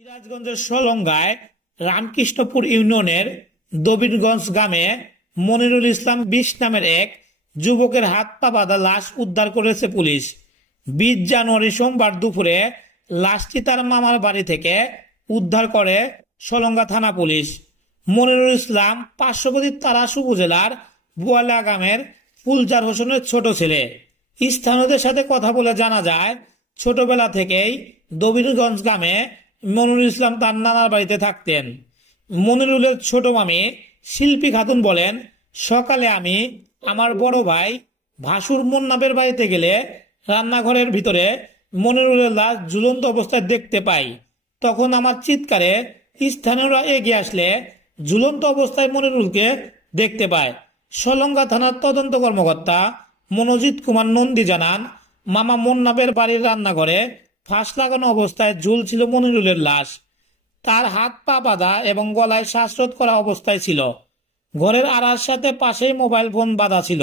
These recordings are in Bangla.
সিরাজগঞ্জের সলঙ্গায় রামকৃষ্ণপুর ইউনিয়নের দবিনগঞ্জ গ্রামে মনিরুল ইসলাম বিশ নামের এক যুবকের হাত পা বাঁধা লাশ উদ্ধার করেছে পুলিশ। বিশ জানুয়ারি সোমবার দুপুরে লাশটি তার মামার বাড়ি থেকে উদ্ধার করে সলঙ্গা থানা পুলিশ। মনিরুল ইসলাম পার্শ্ববর্তী তারাস উপজেলার বুয়ালা গ্রামের ফুলজার হোসেনের ছোট ছেলে। স্থানীয়দের সাথে কথা বলে জানা যায়, ছোটবেলা থেকেই দবিরগঞ্জ গ্রামে মনিরুল ইসলাম তার নানার বাড়িতে থাকতেন। মনিরুলের ছোট মামি শিল্পী খাতুন বলেন, সকালে আমি আমার বড় ভাই ভাসুর মুন্নাবের বাড়িতে গেলে রান্নাঘরের ভিতরে মনিরুলের লাশ ঝুলন্ত অবস্থায় দেখতে পাই। তখন আমার চিৎকারে স্থানীয়রা এগিয়ে আসলে ঝুলন্ত অবস্থায় মনিরুলকে দেখতে পায়। সলঙ্গা থানার তদন্ত কর্মকর্তা মনোজিৎ কুমার নন্দী জানান, মামা মুন্নাবের বাড়ির রান্নাঘরে ফাঁস লাগানো অবস্থায় ঝুলছিল মনিরুলের লাশ। তার হাত পা বাঁধা এবং গলায় শ্বাসরোধ করা অবস্থায় ছিল। ঘরের আড়ার সাথে পাশেই মোবাইল ফোন বাঁধা ছিল।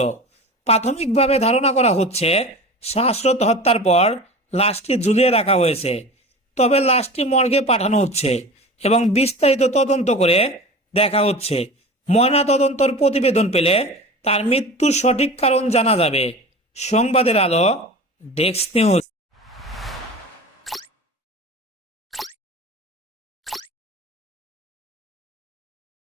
প্রাথমিকভাবে ধারণা করা হচ্ছে, শ্বাসরোধ হত্যার পর লাশটি ঝুলিয়ে রাখা হয়েছে। তবে লাশটি মর্গে পাঠানো হচ্ছে এবং বিস্তারিত তদন্ত করে দেখা হচ্ছে। ময়না তদন্তর প্রতিবেদন পেলে তার মৃত্যুর সঠিক কারণ জানা যাবে। সংবাদের আলো, ডেস্ক নিউজ।